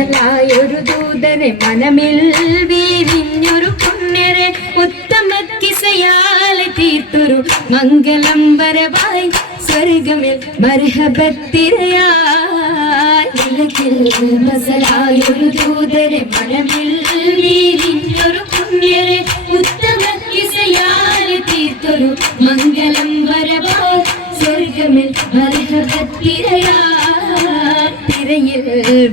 അസലായൊരു ദൂതനെ മനമിൽ വീരിഞ്ഞൊരു പുണ്യരെ ഉത്തമ കിസയാലെ തീർത്തൊരു മംഗളം വരവായി സ്വർഗമിൽ മർഹബത്തിരയായി അസലായൊരു ദൂതനെ മനമിൽ വീരിഞ്ഞൊരു പുണ്യരെ ഉത്തമ കിസയാലെ തീർത്തൊരു മംഗളം വരവായി സ്വർഗമിൽ മർഹബത്തിരയായി തിരയിൽ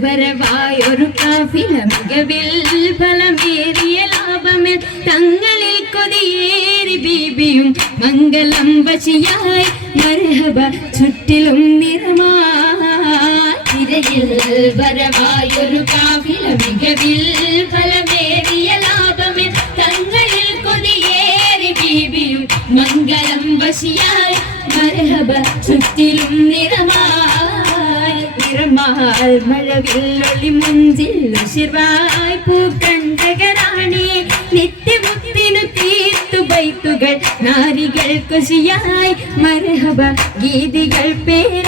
വരവായൊരു കാഫില മികവിൽ ഫലമേറിയ ലാഭമിൽ തങ്ങളിൽ കൊതിയേറി ബീബിയും മംഗളം വശിയായി മർഹബ ചുറ്റിലും നിറമായി തിരയിൽ വരവായൊരു കാഫില മികവിൽ ഫലമേറിയ ലാഭമിൽ തങ്ങളിൽ കൊതിയേറി ബീബിയും മംഗളം വശിയായി മർഹബ ചുറ്റിലും നിറമായി മഴവില്ലൊളി മുഞ്ചിൽ ശിവായ് പൂക്കണ്ടകരാണി നിത്യമുത്തിനു തീർത്തു ബൈത്തുകൾ നാരികൾ കുശിയായി മർഹബ ഗീതികൾ പേരായി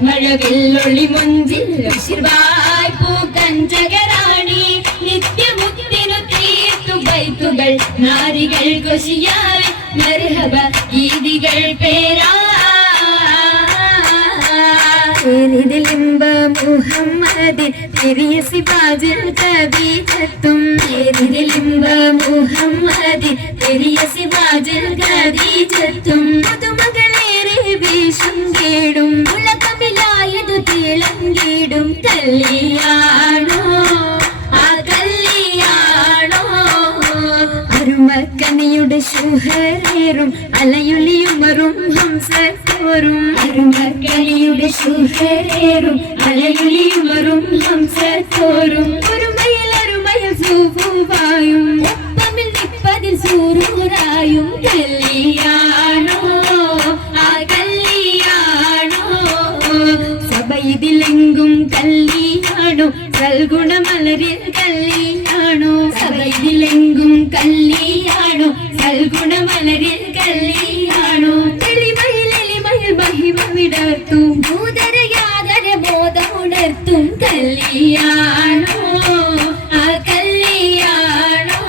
മഴവില്ലൊളി മുഞ്ചിൽ ശിവായ് പൂക്കണ്ടകരാണി നിത്യമുത്തിനു തീർത്തു ബൈത്തുകൾ നാരികൾ കുശിയായി മർഹബ ഗീതികൾ പേരായി ലിംബ മുഹമ്മദിൻ പെരിയ സിവാജിൽ ഖദീജത്തും ലിംബ മുഹമ്മദിൻ പെരിയ സിവാജിൽ ഖദീജത്തും പുതുമകളേറെ വീശും കേടും ഉലകമിലായതു തിളങ്ങിടും കല്യാണോ ആ കല്യാണോ അരുമക്കനിയുടെ ശുഹരേറും അലയുലിയുമറും ഹംസത്തോറും അരുമക്കനിയുടെ ശുഹരേറും അലയുലിയുമറും ഹംസത്തോറും ഒരുമയിൽ അരുമയിൽ സൂഫുവായും ഒപ്പമിൽ നിപ്പതിൽ സൂറൂറായും കല്യാണോ ആ കല്യാണോ സഭയിതിലെങ്കും കല്യാണോ സൽഗുണമലരിൽ കല്യാണോ സഭയിതിലെങ്കും കല്യാണോ സൽഗുണമലരിൽ കല്യാണോ തെളിമയിൽ മഹിമ വിടർത്തും ഭൂതരയാതര ബോധമുണർത്തും കല്യാണോ ആ കല്യാണോ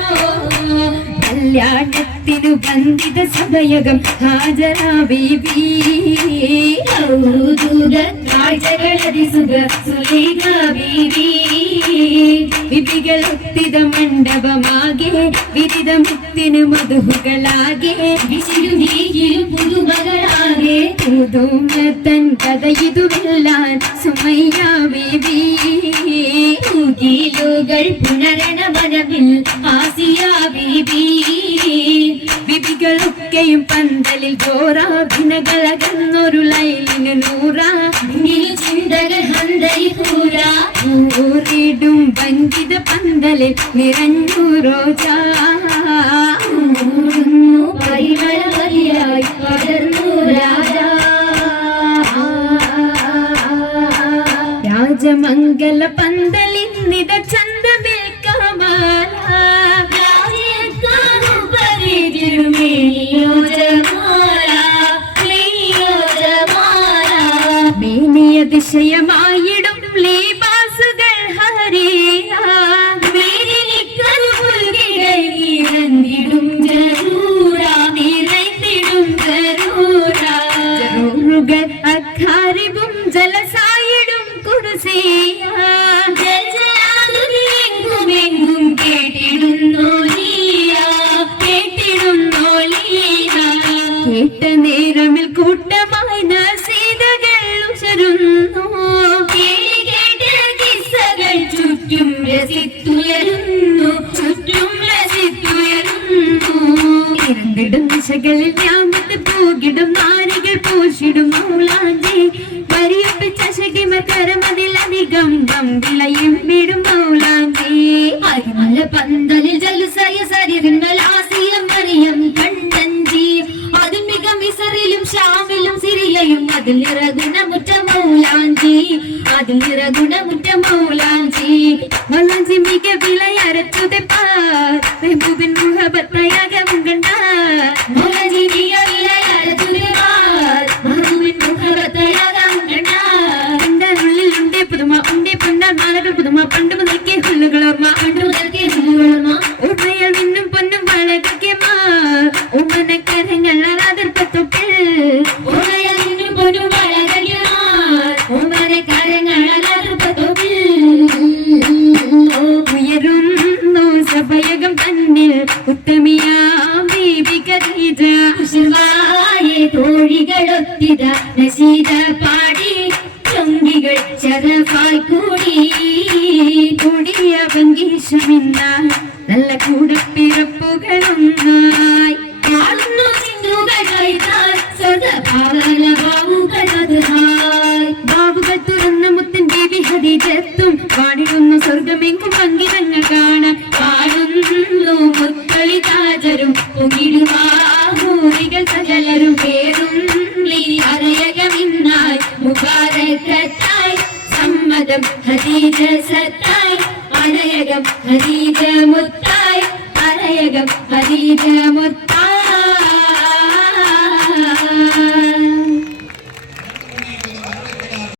കല്യാണത്തിനു ബന്ധിത സഭയകം ഹാജരാ ബീബി കാഴ്ചകളതിസുഖ സുലേഖ ബീബി വിധികളൊത്തിത മണ്ഡപമാകെ വിദിത മുത്തിനു മധുഹുകളാകെ വിശിരുനീകിലും പുതുമകളാകെ പുതുമത്തൻ കഥയിതുവെല്ലാൻ സുമയ്യ ബീബി ൂകൾ പുനരണ മനമിൽ ആസിയ ബീബി വിധികളൊക്കെയും പന്തലിൽ ഘോരാഭിനകളകന്നൊരു ലൈലിന് നൂറാ ചിന്തകൾ ഹന്തൂറിടും വഞ്ചിത പന്തലിൽ നിറഞ്ഞു റോജാ പരിമളമതിയായി പടർന്നു രാജാ രാജമംഗല പന്തലിന്നിത ചന്തമിൽ കമാല അതിശയമായിടും ലേബാസുകൾ ഹരിയാണ്ടിടും ജറൂറുകൾ അഖാരിബും ജലസായിടും കുടുസിയെങ്കും കേട്ട നേരമിൽ കൂട്ടമായി നസീതകൾ ഉശരുന്നു ചുറ്റും രസിത്തുയരുന്നു ഇരണ്ടിടും ദിശകളിൽ ഞാമത്ത് പോകിടും നാരികൾ പൂശിടും മൗലാഞ്ചി വരിയൊപ്പിച്ച ശകിമ കരമതിലധികം ഗംഭിളയും വിടും മൗലാഞ്ചി അരിമല പന്തലിൽ ജലുസയ സരിമലാസിയം മറിയം കണ്ടഞ്ചി അതിൽ മിക മിസറിലും ഷാമിലും സിറിയയും അതിൽ നിറഗുണമുറ്റ മൗലാഞ്ചി അതിൽ നിറഗുണമുറ്റ മൗലാഞ്ചി മൗലാഞ്ചി മിക വിളയരച്ചുതെപ്പാർ മെഹബൂബിൻ മുഹബത്തയാകം കണ്ട മൗലാഞ്ചി മിക വിളയരച്ചുതെപ്പാർ മെഹബൂബിൻ മുഹബത്തയാകം കണ്ട കണ്ടനുള്ളിലുണ്ടേ പുതുമ ചൊങ്കികളൊത്തിത നസീദ പാടി ചൊങ്കികൾ ചെറുപാൽ കൂടി കൂടിയ പങ്കീശമിന്ന നല്ല കൂടപ്പിറപ്പുകളൊന്നായി കാണുന്നു ബാബുകൾ തുറന്ന മുത്തൻ ബീബി ഹദീജത്തും പാടിടുന്നു സ്വർഗമെങ്കും പങ്കിതങ്ങൾ കാണാൻ കാണുന്നു മുത്തളി താജരും പൊങ്ങിടുവാഹൂരികൾ സകലരും പേരും അരയകമിന്നായി മുബാരക്കത്തായി സമ്മതം ഹദീജ സത്തായി അരയകം ഹദീജ മുത്തായി അരയകം ഹദീജ മുത്തായി